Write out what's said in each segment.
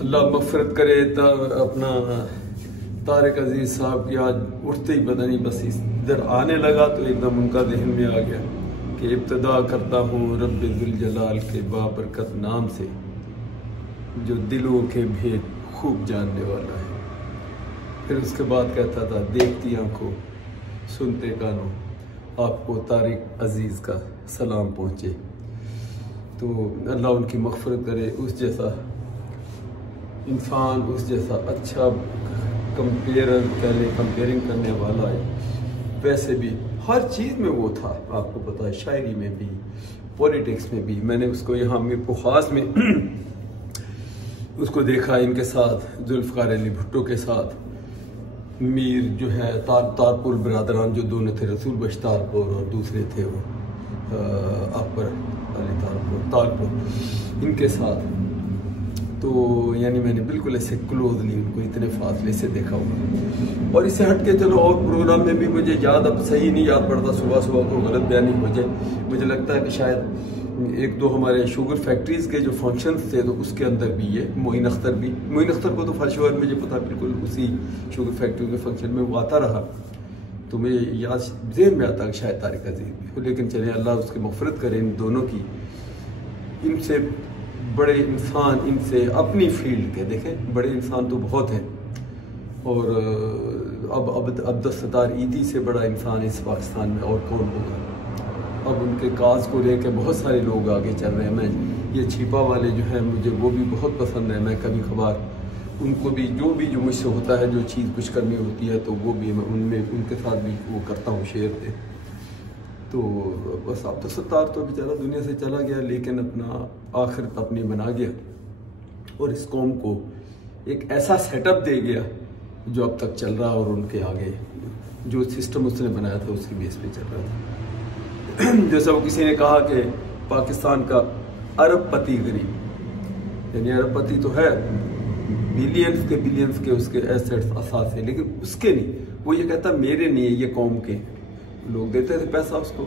اللہ مغفرت کرے اپنا طارق عزیز صاحب کی آج اٹھتے ہی پتہ نہیں بس ادھر آنے لگا تو ایک دم ان کا ذہن میں آ گیا کہ ابتدا کرتا ہوں رب ذوالجلال کے بابرکت نام سے جو دلوں کے بھید خوب جاننے والا ہے۔ پھر اس کے بعد کہتا تھا دیکھتی آنکھوں سنتے کانوں آپ کو طارق عزیز کا سلام پہنچے۔ تو اللہ ان کی مغفرت کرے، اس جیسا انسان، اس جیسا اچھا کمپیئرنگ کرنے والا ہے، ویسے بھی ہر چیز میں وہ تھا، آپ کو پتا ہے، شاعری میں بھی، پولیٹکس میں بھی۔ میں نے اس کو یہاں میر پخاس میں اس کو دیکھا ان کے ساتھ، ذوالفقار علی بھٹو کے ساتھ، میر جو ہے تارپور برادران جو دونوں تھے، رسول بخش تارپور اور دوسرے تھے وہ اکبر علی تارپور، ان کے ساتھ تو یعنی میں نے بالکل ایسے کلوزلی ان کو اتنے فاصلے سے دیکھا ہوا۔ اور اس سے ہٹ کے چلو اور پروگرام میں بھی مجھے یاد اب صحیح نہیں یاد پڑتا، صبح کو غلط بیانی ہو جائے، مجھے لگتا ہے کہ شاید ایک دو ہمارے شوگر فیکٹریز کے جو فنکشنز تھے تو اس کے اندر بھی یہ معین اختر کو تو فرشور مجھے پتا بالکل اسی شوگر فیکٹری کے فنکشن میں وہ آتا رہا، تو مجھے یاد ذہن میں آتا کہ شاید طارق عزیز بھی ہو، لیکن چلیں اللہ اس کی مغفرت کرے ان دونوں کی۔ ان سے بڑے انسان، ان سے اپنی فیلڈ کے، دیکھیں بڑے انسان تو بہت ہیں، اور اب عبدالستار ایدھی سے بڑا انسان اس پاکستان میں اور کون ہوگا۔ اب ان کے کاز کو لے کے بہت سارے لوگ آگے چل رہے ہیں۔ میں یہ چھپا والے جو ہیں مجھے وہ بھی بہت پسند ہے، میں کبھی کبھار ان کو بھی جو مجھ سے ہوتا ہے، جو چیز کچھ کرنی ہوتی ہے تو وہ بھی میں ان کے ساتھ بھی وہ کرتا ہوں، شیئر دے۔ تو بس عبدالستار تو بیچارہ دنیا سے چلا گیا، لیکن اپنا آخرت اپنی بنا گیا اور اس قوم کو ایک ایسا سیٹ اپ دے گیا جو اب تک چل رہا، اور ان کے آگے جو سسٹم اس نے بنایا تھا اس کی بیس پہ چل رہا تھا۔ جیسا وہ کسی نے کہا کہ پاکستان کا ارب پتی غریب، یعنی ارب پتی تو ہے، بلینز کے اس کے ایسٹس اساس ہیں، لیکن اس کے نہیں، وہ یہ کہتا میرے نہیں ہے، یہ قوم کے لوگ دیتے تھے پیسہ اس کو۔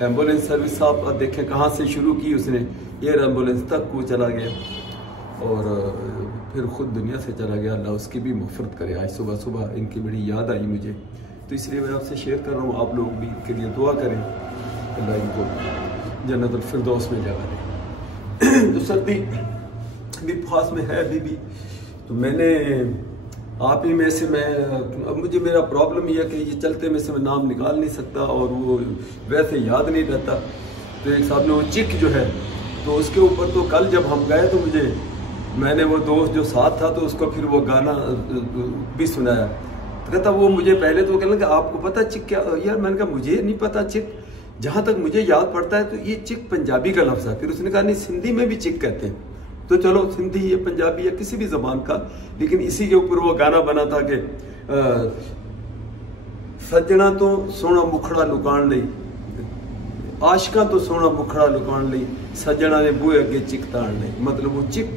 ایمبولینس سروس آپ دیکھیں کہاں سے شروع کی اس نے، ایئر ایمبولینس تک وہ چلا گیا اور پھر خود دنیا سے چلا گیا۔ اللہ اس کی بھی مغفرت کرے۔ آج صبح ان کی بڑی یاد آئی مجھے، تو اس لیے میں آپ سے شیئر کر رہا ہوں، آپ لوگ بھی ان کے لیے دعا کریں، اللہ ان کو جنت الفردوس میں جگہ دے۔ تو سردی بھی خاص میں ہے ابھی بھی، تو میں نے آپ ہی میں سے اب مجھے میرا پرابلم یہ ہے کہ یہ چلتے میں سے میں نام نکال نہیں سکتا اور وہ ویسے یاد نہیں رہتا۔ تو ایک صاحب نے وہ چک جو ہے، تو اس کے اوپر تو کل جب ہم گئے تو میں نے وہ دوست جو ساتھ تھا تو اس کو پھر وہ گانا بھی سنایا، تو کہتا وہ مجھے پہلے تو کہنے لگا آپ کو پتہ چک کیا؟ یار میں نے کہا مجھے نہیں پتا چک، جہاں تک مجھے یاد پڑتا ہے تو یہ چک پنجابی کا لفظ ہے۔ پھر اس نے کہا نہیں سندھی میں بھی چک کہتے ہیں، تو چلو سندھی یا پنجابی یا کسی بھی زبان کا، لیکن اسی کے اوپر وہ گانا بنا تھا کہ سجنا تو سونا مکھڑا لکان لئی، عاشقاں تو سونا مکھڑا لکان لئی، سجنا نے بوئے اگے چک تان لئی۔ مطلب وہ چک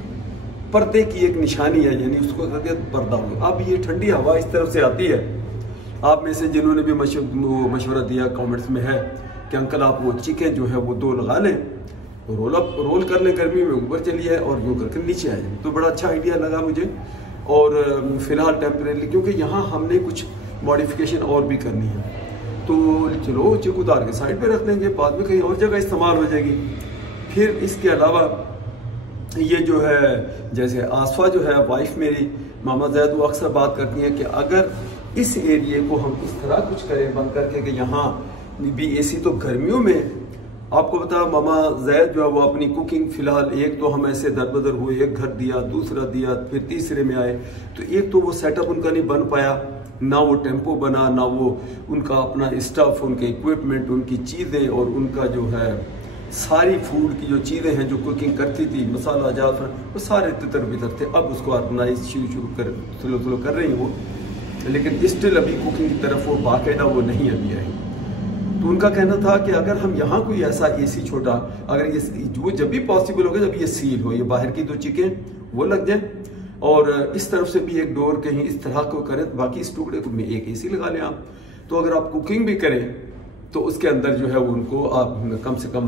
پردے کی ایک نشانی ہے، یعنی اس کو کہتے ہیں پردہ ہوا۔ اب یہ ٹھنڈی ہوا اس طرف سے آتی ہے، آپ میں سے جنہوں نے بھی مشورہ دیا کامنٹس میں ہے کہ انکل آپ وہ چکیں جو ہے وہ 2 لگا لیں، رول کر لیں، گرمی میں اوپر چلی ہے اور یوں کر کے نیچے آ جائیں، تو بڑا اچھا آئیڈیا لگا مجھے۔ اور فی الحال ٹیمپریرلی کیونکہ یہاں ہم نے کچھ ماڈیفیکیشن اور بھی کرنی ہے، تو چلو چک اتار کے سائڈ پہ رکھ دیں گے، بعد میں کہیں اور جگہ استعمال ہو جائے گی۔ پھر اس کے علاوہ یہ جو ہے جیسے آصفہ جو ہے وائف میری، ماما زید، وہ اکثر بات کرتی ہیں کہ اگر اس ایریے کو ہم اس طرح کچھ کریں بند کر کے کہ یہاں بھی اے سی، تو گرمیوں میں آپ کو بتا ماما زید جو ہے وہ اپنی کوکنگ فی الحال ایک تو ہم ایسے در بدر ہوئے، ایک گھر دیا، دوسرا دیا، پھر تیسرے میں آئے، تو ایک تو وہ سیٹ اپ ان کا نہیں بن پایا، نہ وہ ٹیمپو بنا، نہ وہ ان کا اپنا اسٹاف، ان کے ایکوپمنٹ، ان کی چیزیں، اور ان کا جو ہے ساری فوڈ کی جو چیزیں ہیں جو کوکنگ کرتی تھی، مسالہ جات، وہ سارے تتر بتر تھے۔ اب اس کو آرگنائز شروع کر رہی ہوں، لیکن اسٹل ابھی کوکنگ کی طرف وہ باقاعدہ وہ نہیں ابھی آئی۔ تو ان کا کہنا تھا کہ اگر ہم یہاں کوئی ایسا اے سی چھوٹا، اگر یہ وہ جب بھی پاسبل ہوگا جب یہ سیل ہو، یہ باہر کی 2 چکیں وہ لگ جائیں، اور اس طرف سے بھی ایک ڈور کہیں اس طرح کو کریں، باقی اس ٹکڑے میں ایک اے سی لگا لیں آپ، تو اگر آپ کوکنگ بھی کریں تو اس کے اندر جو ہے وہ ان کو آپ کم سے کم،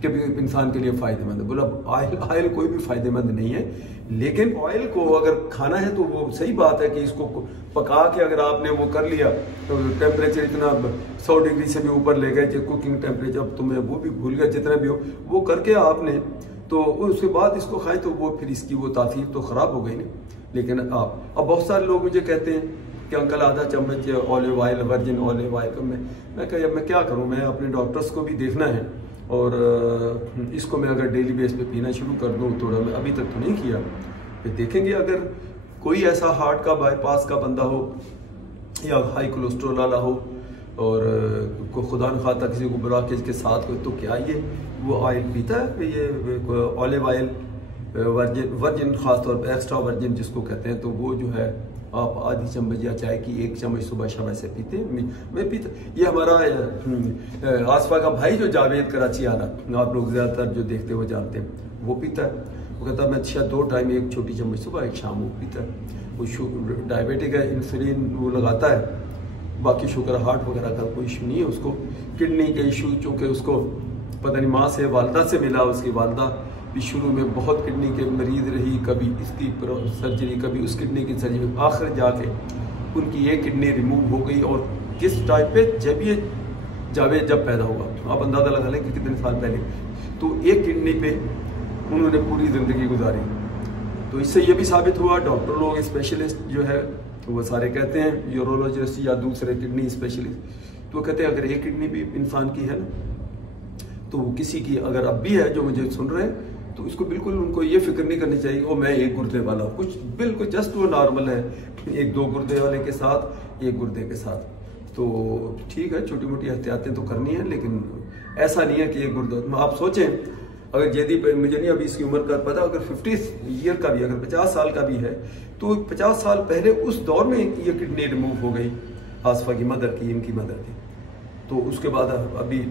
کہ انسان کے لیے فائدہ مند ہے. بولا آئل کوئی بھی فائدہ مند نہیں ہے، لیکن آئل کو اگر کھانا ہے تو وہ صحیح بات ہے کہ اس کو پکا کے اگر آپ نے وہ کر لیا تو ٹیمپریچر اتنا 100 ڈگری سے بھی اوپر لے گئے جو کوکنگ ٹیمپریچر، اب تو میں وہ بھی بھول گیا جتنا بھی ہو وہ کر کے آپ نے تو اس کے بعد اس کو کھائیں تو وہ پھر اس کی وہ تاثیر تو خراب ہو گئی نا. لیکن اب بہت سارے لوگ مجھے کہتے ہیں کہ انکل آدھا چمچ olive oil virgin olive oil کا میں کہ اب میں کیا کروں، میں اپنے ڈاکٹرز کو بھی دیکھنا ہے اور اس کو میں اگر ڈیلی بیس پہ پینا شروع کر دوں تھوڑا، میں ابھی تک تو نہیں کیا، پھر دیکھیں گے اگر کوئی ایسا ہارٹ کا بائی پاس کا بندہ ہو یا ہائی کولیسٹرول والا ہو اور کوئی خدا نخواستہ کسی کو بلاکیج کے ساتھ ہو تو کیا یہ وہ آئل پیتا ہے، یہ اولیو آئل ورجن خاص طور پہ ایکسٹرا ورجن جس کو کہتے ہیں، تو وہ جو ہے آپ آدھی چمچ یا چائے کی 1 چمچ صبح شام ایسے پیتے ہیں. میں پیتا، یہ ہمارا آصفہ کا بھائی جو جاوید کراچی آ رہا، آپ لوگ زیادہ تر جو دیکھتے وہ جانتے ہیں، وہ پیتا ہے. وہ کہتا ہے میں شاید 2 ٹائم 1 چھوٹی چمچ صبح 1 شام وہ پیتا ہے. وہ ڈائبیٹک ہے، انسولین وہ لگاتا ہے، باقی شوگر ہارٹ وغیرہ کا کوئی ایشو نہیں ہے اس کو. کڈنی کے ایشو چونکہ اس کو پتہ نہیں ماں سے والدہ سے ملا، اس کی والدہ بھی شروع میں بہت کڈنی کے مریض رہی، کبھی اس کی سرجری کبھی اس کڈنی کی سرجری، آخر جا کے ان کی ایک کڈنی ریموو ہو گئی. اور کس ٹائپ پہ، جب یہ جاوید جب پیدا ہوا آپ اندازہ لگا لیں کہ کتنے سال پہلے، تو ایک کڈنی پہ انہوں نے پوری زندگی گزاری. تو اس سے یہ بھی ثابت ہوا، ڈاکٹر لوگ اسپیشلسٹ جو ہے وہ سارے کہتے ہیں، یورولوجسٹ یا دوسرے کڈنی اسپیشلسٹ، تو وہ کہتے ہیں اگر ایک کڈنی بھی انسان کی ہے نا تو وہ کسی کی اگر اب بھی ہے جو مجھے سن رہے ہیں تو اس کو بالکل ان کو یہ فکر نہیں کرنی چاہیے او میں 1 گردے والا ہوں، کچھ بالکل جسٹ وہ نارمل ہے 1-2 گردے والے کے ساتھ 1 گردے کے ساتھ. تو ٹھیک ہے، چھوٹی موٹی احتیاطیں تو کرنی ہیں، لیکن ایسا نہیں ہے کہ 1 گردہ. آپ سوچیں اگر جیدی مجھے نہیں ابھی اس کی عمر کا پتا، اگر 50 ایئر کا بھی، اگر 50 سال کا بھی ہے تو 50 سال پہلے اس دور میں یہ کڈنی ریموو ہو گئی آصفہ کی مدر کی، ان کی مدر کی. تو اس کے بعد ابھی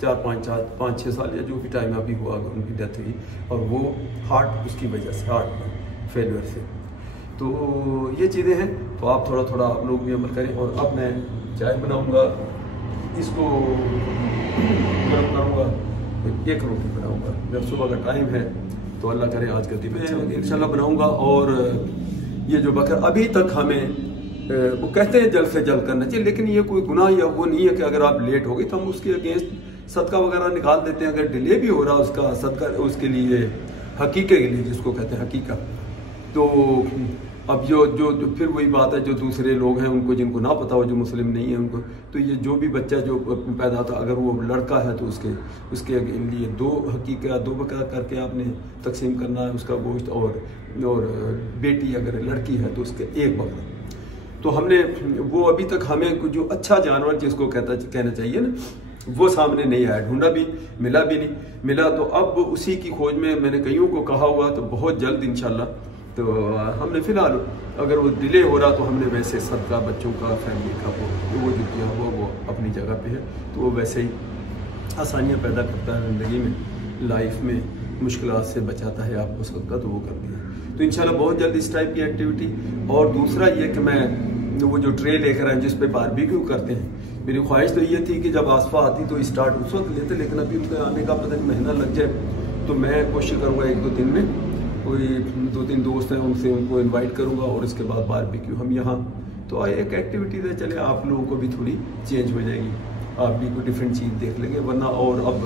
5-6 سال یا جو بھی ٹائم ابھی ہوا ان کی ڈیتھ ہوئی، اور وہ ہارٹ اس کی وجہ سے، ہارٹ فیلئر سے. تو یہ چیزیں ہیں، تو آپ تھوڑا آپ لوگ بھی عمل کریں. اور اب میں چائے بناؤں گا، اس کو گرم کروں گا، 1 روٹی بناؤں گا. جب صبح کا ٹائم ہے تو اللہ کرے آج کا دن انشاءاللہ بناؤں گا. اور یہ جو بکر ابھی تک ہمیں وہ کہتے ہیں جلد سے جلد کرنا چاہیے، لیکن یہ کوئی گناہ یا وہ نہیں ہے کہ اگر آپ لیٹ ہو گئی تو ہم اس کے اگینسٹ صدقہ وغیرہ نکال دیتے ہیں. اگر ڈیلے بھی ہو رہا اس کا صدقہ اس کے لیے حقیقے کے لیے جس کو کہتے ہیں حقیقہ. تو اب جو پھر وہی بات ہے جو دوسرے لوگ ہیں ان کو جن کو نہ پتا ہو، جو مسلم نہیں ہیں ان کو، تو یہ جو بھی بچہ جو پیدا ہوتا اگر وہ لڑکا ہے تو اس کے لیے 2 حقیقہ 2 بکرا کر کے آپ نے تقسیم کرنا ہے اس کا گوشت. اور بیٹی اگر لڑکی ہے تو اس کے 1 بکرا. تو ہم نے وہ ابھی تک ہمیں جو اچھا جانور جس کو کہنا چاہیے نا وہ سامنے نہیں آیا، ڈھونڈا بھی ملا بھی نہیں ملا. تو اب اسی کی کھوج میں نے کئیوں کو کہا ہوا، تو بہت جلد انشاءاللہ. تو ہم نے فی الحال اگر وہ ڈیلے ہو رہا تو ہم نے ویسے صدقہ بچوں کا فیملی کا وہ جو کیا ہوا وہ اپنی جگہ پہ ہے. تو وہ ویسے ہی آسانیاں پیدا کرتا ہے زندگی میں، لائف میں مشکلات سے بچاتا ہے آپ کو صدقہ، تو وہ کر دیا. تو انشاءاللہ بہت جلد اس ٹائپ کی ایکٹیویٹی. اور دوسرا یہ کہ میں وہ جو ٹرے لے کر آئے جس پہ باربیکیو کرتے ہیں، میری خواہش تو یہ تھی کہ جب آصفہ آتی تو اسٹارٹ اس وقت لیتے، لیکن ابھی ان کے آنے کا پتہ نہیں مہینہ لگ جائے. تو میں کوشش کروں گا 1-2 دن میں کوئی 2-3 دوست ہیں ان کو انوائٹ کروں گا اور اس کے بعد باربیکیو ہم یہاں. تو ایک ایکٹیویٹی سے چلے آپ لوگوں کو بھی تھوڑی چینج ہو جائے گی، آپ بھی کوئی ڈفرینٹ چیز دیکھ لیں گے. ورنہ اور اب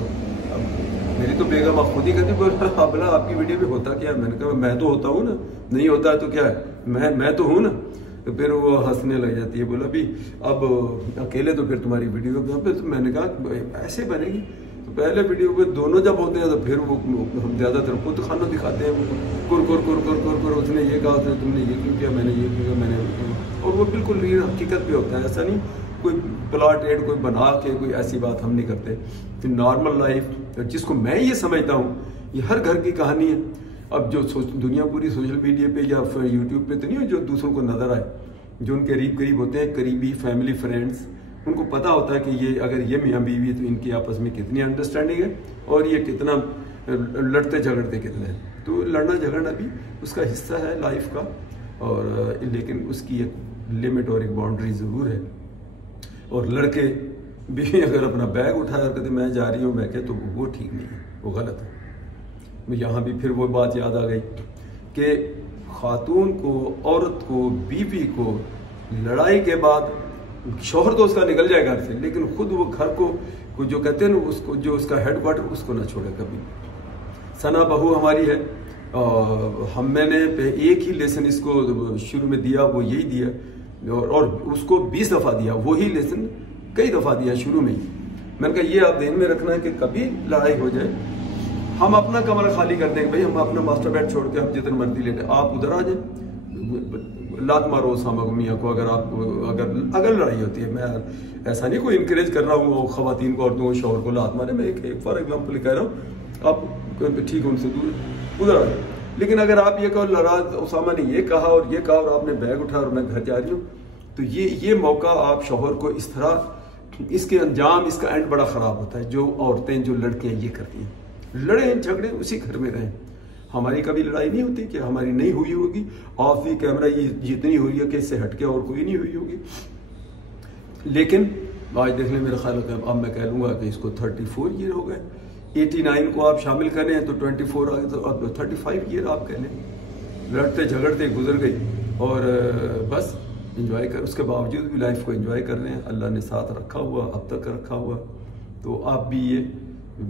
میری تو بیگم آپ خود ہی کہتی بولا آپ کی ویڈیو میں ہوتا کیا؟ میں نے کہا میں تو ہوتا ہوں نا، نہیں ہوتا ہے تو کیا ہے، میں تو ہوں نا. تو پھر وہ ہنسنے لگ جاتی ہے، بولا بھی اب اکیلے تو پھر تمہاری ویڈیو پہ. تو میں نے کہا ایسے بنے گی. تو پہلے ویڈیو پہ دونوں جب ہوتے ہیں تو پھر وہ ہم زیادہ تر خود کھانا دکھاتے ہیں، کر اس نے یہ کہا تم نے یہ کیوں کیا، میں نے یہ کیا، میں نے. اور وہ بالکل ریئل حقیقت پہ ہوتا ہے، ایسا نہیں کوئی پلاٹ ایڈ کوئی بنا کے کوئی ایسی بات ہم نہیں کرتے. نارمل لائف جس کو میں یہ سمجھتا ہوں یہ ہر گھر کی کہانی ہے. اب جو دنیا پوری سوشل میڈیا پہ یا یوٹیوب پہ تو نہیں جو دوسروں کو نظر آئے، جو ان کے قریب ہوتے ہیں، قریبی فیملی فرینڈس، ان کو پتہ ہوتا ہے کہ یہ اگر یہ میاں بیوی تو ان کی آپس میں کتنی انڈرسٹینڈنگ ہے اور یہ کتنا لڑتے جھگڑتے کتنے ہیں. تو لڑنا جھگڑنا بھی اس کا حصہ ہے لائف کا، اور لیکن اس کی ایک لمٹ اور ایک باؤنڈری ضرور ہے. اور لڑکے بیوی اگر اپنا بیگ اٹھایا اور کہتے میں جا رہی ہوں، میں کہ تو وہ ٹھیک نہیں ہے، وہ غلط ہے۔ یہاں بھی پھر وہ بات یاد آ گئی کہ خاتون کو، عورت کو، بیوی کو لڑائی کے بعد شوہر تو اس کا نکل جائے گھر سے، لیکن خود وہ گھر کو جو کہتے ہیں نا، اس کو جو اس کا ہیڈ کوارٹر، اس کو نہ چھوڑے کبھی۔ ثنا بہو ہماری ہے، میں نے ایک ہی لیسن اس کو شروع میں دیا، وہ یہی دیا، اور اس کو 20 دفعہ دیا، وہی لیسن کئی دفعہ دیا شروع میں ہی۔ میں نے کہا یہ آپ ذہن میں رکھنا ہے کہ کبھی لڑائی ہو جائے، ہم اپنا کمرہ خالی کر دیں گے، بھائی ہم اپنا ماسٹر بیڈ چھوڑ کے ہم جتنے مرضی لیٹے، آپ ادھر آ جائیں، لات مارو اسامہ میاں کو اگر لڑائی ہوتی ہے۔ میں ایسا نہیں کوئی انکریج کر رہا ہوں خواتین کو، عورتوں کو، شوہر کو لات مارے، میں ایک فار ایگزامپل کہہ رہا ہوں، آپ ٹھیک ہے ان سے دور ادھر آ جائیں۔ لیکن اگر آپ یہ کہو اسامہ نے یہ کہا اور یہ کہا اور آپ نے بیگ اٹھا اور میں گھر جا رہی ہوں، تو یہ موقع آپ شوہر کو اس طرح، اس کے انجام، اس کا اینڈ بڑا خراب ہوتا ہے۔ جو عورتیں، جو لڑکیاں یہ کرتی ہیں، لڑیں جھگڑیں اسی گھر میں رہیں۔ ہماری کبھی لڑائی نہیں ہوتی کہ ہماری نہیں ہوئی ہوگی، آف دی کیمرہ یہ اتنی ہوئی ہے کہ اس سے ہٹ کے اور کوئی نہیں ہوئی ہوگی۔ لیکن آج دیکھ لیں، میرا خیال ہے اب میں کہہ لوں گا کہ اس کو 34 ایئر ہو گئے، 89 کو آپ شامل کریں تو 24 آگے، تو اب 35 ایئر آپ کہہ لیں، لڑتے جھگڑتے گزر گئی، اور بس انجوائے کر، اس کے باوجود بھی لائف کو انجوائے کر رہے ہیں، اللہ نے ساتھ رکھا ہوا، اب تک رکھا ہوا۔ تو آپ بھی یہ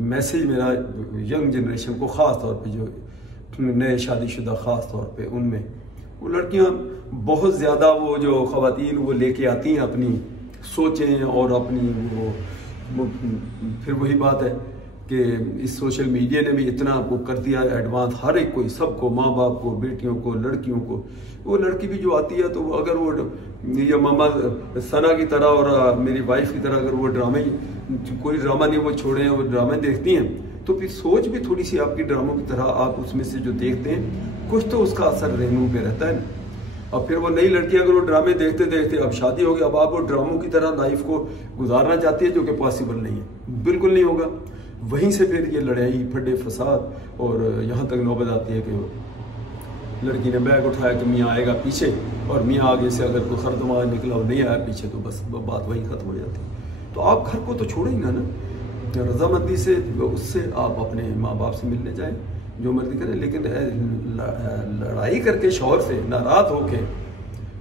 میسیج میرا ینگ جنریشن کو، خاص طور پہ جو نئے شادی شدہ، خاص طور پہ ان میں وہ لڑکیاں بہت زیادہ، وہ جو خواتین وہ لے کے آتی ہیں اپنی سوچیں اور اپنی وہ پھر وہی بات ہے کہ اس سوشل میڈیا نے بھی اتنا وہ کر دیا ایڈوانس، ہر ایک کو، سب کو، ماں باپ کو، بیٹیوں کو، لڑکیوں کو۔ وہ لڑکی بھی جو آتی ہے تو اگر وہ یہ ماما ثنا کی طرح اور میری وائف کی طرح اگر وہ ڈرامے، کوئی ڈرامہ نہیں وہ چھوڑیں، وہ ڈرامے دیکھتی ہیں، تو پھر سوچ بھی تھوڑی سی آپ کی ڈراموں کی طرح، آپ اس میں سے جو دیکھتے ہیں کچھ تو اس کا اثر رہنوں پہ رہتا ہے۔ اور پھر وہ نئی لڑکی اگر وہ ڈرامے دیکھتے دیکھتے اب شادی ہوگی، اب آپ وہ ڈراموں کی طرح لائف کو گزارنا چاہتی ہے، جو کہ پاسبل نہیں ہے، بالکل نہیں ہوگا۔ وہیں سے پھر یہ لڑائی، پھڈے، فساد، اور یہاں تک نوبت آتی ہے کہ لڑکی نے بیگ اٹھایا کہ میاں آئے گا پیچھے، اور میاں آگے سے اگر کوئی خردم نکلا اور نہیں آیا پیچھے، تو بس بات وہیں ختم ہو جاتی ہے۔ تو آپ گھر کو تو چھوڑیں گے نا، رضامندی سے، اس سے آپ اپنے ماں باپ سے ملنے جائیں، جو مرضی کریں، لیکن لڑائی کر کے شوہر سے ناراض ہو کے،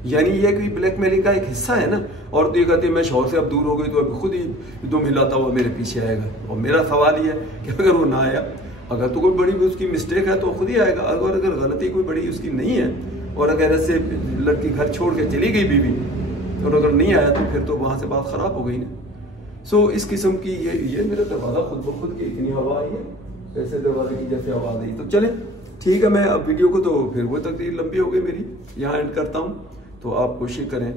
یعنی یہ کوئی بلیک میلنگ کا ایک حصہ ہے نا۔ اور تو یہ کہتے ہیں میں شوہر سے اب دور ہو گئی تو اب خود ہی دم ہلاتا ہوا میرے پیچھے آئے گا۔ اور میرا سوال یہ ہے کہ اگر وہ نہ آیا، اگر تو کوئی بڑی اس کی مسٹیک ہے تو خود ہی آئے گا، اگر غلطی کوئی بڑی اس کی نہیں ہے، اور اگر ایسے لڑکی گھر چھوڑ کے چلی گئی بیوی، اور اگر نہیں آیا تو پھر تو وہاں سے بات خراب ہو گئی نا۔ سو اس قسم کی یہ میرا دروازہ خود بخود کی اتنی ہوا آئی ہے، ایسے دروازے کی جیسے آواز آئی۔ تو چلیں ٹھیک ہے، میں اب ویڈیو کو تو پھر وہ تقریر لمبی ہو گئی میری، یہاں اینڈ کرتا ہوں۔ تو آپ کوشش کریں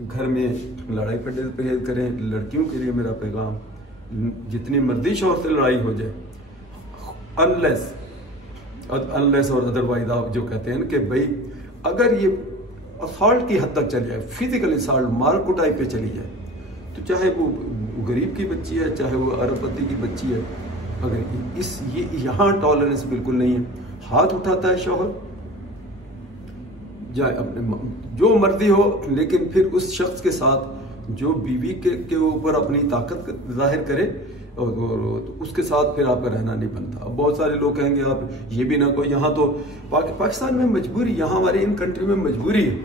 گھر میں لڑائی پھڈے سے پرہیز کریں۔ لڑکیوں کے لیے میرا پیغام، جتنی مرضی شوہر سے لڑائی ہو جائے، انلیس اور ادروائز، آپ جو کہتے ہیں کہ بھائی اگر یہ اسالٹ کی حد تک چلی جائے، فزیکل اسالٹ، مار کٹائی پہ چلی جائے، تو چاہے وہ غریب کی بچی ہے، چاہے وہ ارب پتی کی بچی ہے، اگر یہاں ٹالرنس بالکل نہیں ہے۔ ہاتھ اٹھاتا ہے شوہر، جائے اپنے جو مرضی ہو، لیکن پھر اس شخص کے ساتھ جو بیوی کے اوپر اپنی طاقت ظاہر کرے، اور اس کے ساتھ پھر آپ کا رہنا نہیں بنتا۔ اب بہت سارے لوگ کہیں گے آپ یہ بھی نہ کوئی، یہاں تو پاکستان میں مجبوری، یہاں ہمارے ان کنٹری میں مجبوری ہے،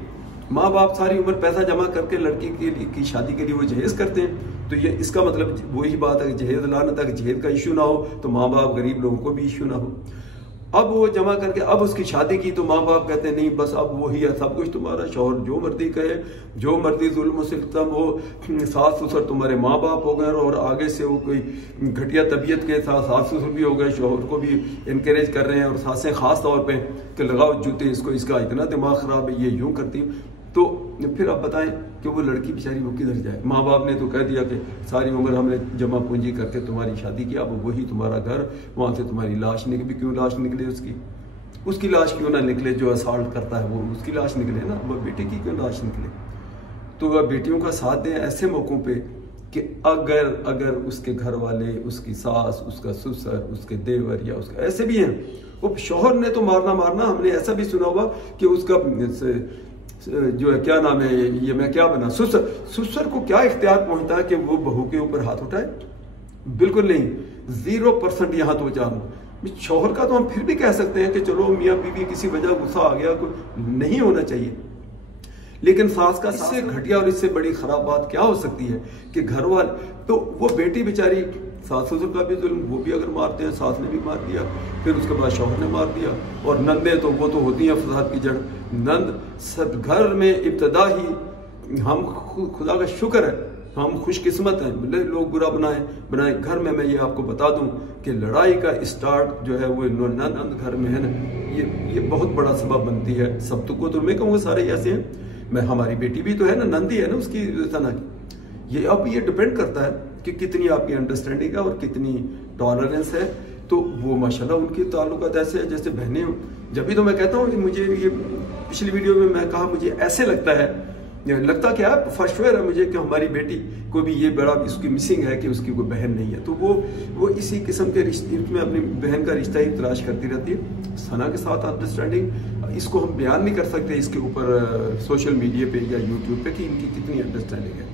ماں باپ ساری عمر پیسہ جمع کر کے لڑکی کی شادی کے لیے وہ جہیز کرتے ہیں، تو یہ اس کا مطلب وہی بات ہے کہ جہیز لانا تھا کہ جہیز کا ایشو نہ ہو تو ماں باپ غریب لوگوں کو بھی ایشو نہ ہو۔ اب وہ جمع کر کے اب اس کی شادی کی تو ماں باپ کہتے ہیں نہیں بس اب وہی ہے سب کچھ تمہارا، شوہر جو مرضی کہے، جو مرضی ظلم و ستم ہو، ساس سسر تمہارے ماں باپ ہو گئے، اور آگے سے وہ کوئی گھٹیا طبیعت کے ساتھ ساس سسر بھی ہو گئے، شوہر کو بھی انکریج کر رہے ہیں، اور ساسیں خاص طور پہ کہ لگاؤ جوتے، اس کو، اس کا اتنا دماغ خراب ہے، یہ یوں کرتی۔ تو پھر آپ بتائیں کہ وہ لڑکی بیچاری وہ کدھر جائے؟ ماں باپ نے تو کہہ دیا کہ ساری عمر ہم نے جمع پونجی کر کے تمہاری شادی کیا، اب وہی تمہارا گھر، وہاں سے تمہاری لاش نکلی، کیوں لاش نکلے اس کی لاش کیوں نہ نکلے؟ جو اسالٹ کرتا ہے وہ اس کی لاش نکلے نا، وہ بیٹے کی کیوں لاش نکلے؟ تو بیٹیوں کا ساتھ دیں ایسے موقعوں پہ کہ اگر اس کے گھر والے، اس کی ساس، اس کا سسر، اس کے دیور، یا اس کا ایسے بھی ہیں، وہ شوہر نے تو مارنا، ہم نے ایسا بھی سنا ہوا کہ اس کا جو ہے کیا نام ہے یہ میں کیا بنا سسر کو کیا اختیار پہنچتا ہے کہ وہ بہو کے اوپر ہاتھ اٹھائے؟ بالکل نہیں، 0% یہاں تو جان۔ شوہر کا تو ہم پھر بھی کہہ سکتے ہیں کہ چلو میاں بیوی کسی وجہ غصہ آ گیا، نہیں ہونا چاہیے، لیکن ساس کا اس سے گھٹیا اور اس سے بڑی خراب بات کیا ہو سکتی ہے کہ گھر والے تو وہ بیٹی بیچاری ساس سسر کا بھی ظلم، وہ بھی اگر مارتے ہیں، ساس نے بھی مار دیا، پھر اس کے بعد شوہر نے مار دیا، اور نندیں تو وہ تو ہوتی ہیں فساد کی جڑ۔ نند سب گھر میں ابتدا ہی، ہم خدا کا شکر ہے ہم خوش قسمت ہیں، لوگ برا بنائیں گھر میں یہ آپ کو بتا دوں کہ لڑائی کا اسٹارٹ جو ہے وہ نند گھر میں ہے نا، یہ بہت بڑا سبب بنتی ہے۔ سب تو میں کہوں گا سارے ایسے ہیں، میں ہماری بیٹی بھی تو ہے نا، نندی ہے نا اس کی طرح کی۔ یہ ڈیپینڈ کرتا ہے کہ کتنی آپ کی انڈرسٹینڈنگ ہے اور کتنی ٹالرنس ہے، تو وہ ماشاءاللہ ان کے تعلقات ایسے ہیں جیسے بہنیں ہوں۔ جبھی تو میں کہتا ہوں کہ مجھے یہ پچھلی ویڈیو میں کہا مجھے ایسے لگتا کیا ہے فرسٹ ویئر ہے مجھے کہ ہماری بیٹی کو بھی یہ بڑا اس کی مسنگ ہے کہ اس کی کوئی بہن نہیں ہے، تو وہ اسی قسم کے رشتے میں اپنی بہن کا رشتہ ہی تلاش کرتی رہتی ہے۔ ثنا کے ساتھ انڈرسٹینڈنگ اس کو ہم بیان نہیں کر سکتے اس کے اوپر سوشل میڈیا پہ یا یوٹیوب پہ کہ ان کی کتنی انڈرسٹینڈنگ ہے،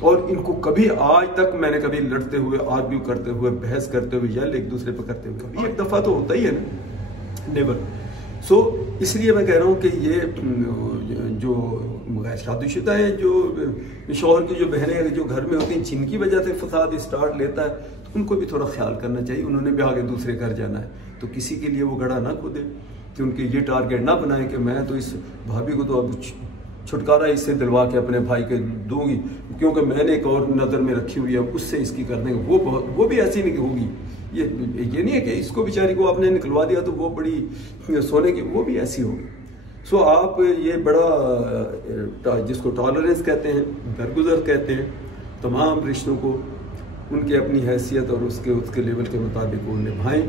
اور ان کو کبھی آج تک میں نے کبھی لڑتے ہوئے، آرگیو کرتے ہوئے، بحث کرتے ہوئے، یل ایک دوسرے پہ کرتے ہوئے کبھی ایک دفعہ تو ہوتا ہی ہے نا، نیور۔ سو اس لیے میں کہہ رہا ہوں کہ یہ جو شادی شدہ ہیں، جو شوہر کی جو بہنیں جو گھر میں ہوتی ہیں جن کی وجہ سے فساد اسٹارٹ لیتا ہے، تو ان کو بھی تھوڑا خیال کرنا چاہیے۔ انہوں نے بھی آگے دوسرے گھر جانا ہے، تو کسی کے لیے وہ گڑھا نہ کھودے کہ ان کے یہ ٹارگیٹ نہ بنائیں کہ میں تو اس بھابھی کو تو اب چھٹکارا اس سے دلوا کے اپنے بھائی کے دوں گی، کیونکہ میں نے ایک اور نظر میں رکھی ہوئی ہے اس سے اس کی کرنے کا، وہ بھی ایسی نہیں ہوگی۔ یہ نہیں ہے کہ اس کو بیچاری کو آپ نے نکلوا دیا تو وہ بڑی سونے کی، وہ بھی ایسی ہوگی۔ سو آپ یہ بڑا جس کو ٹالرنس کہتے ہیں، درگزر کہتے ہیں، تمام رشتوں کو ان کے اپنی حیثیت اور اس کے لیول کے مطابق وہ نبھائیں۔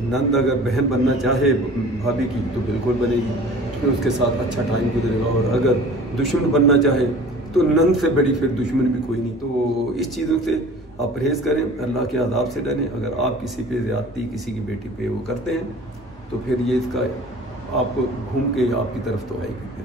نند اگر بہن بننا چاہے بھابھی کی تو بالکل بنے گی، اس کے ساتھ اچھا ٹائم گزرے گا، اور اگر دشمن بننا چاہے تو نند سے بڑی پھر دشمن بھی کوئی نہیں۔ تو اس چیزوں سے آپ پرہیز کریں، اللہ کے عذاب سے ڈریں۔ اگر آپ کسی پہ زیادتی کسی کی بیٹی پہ وہ کرتے ہیں تو پھر یہ اس کا آپ کو گھوم کے آپ کی طرف تو آئے گی۔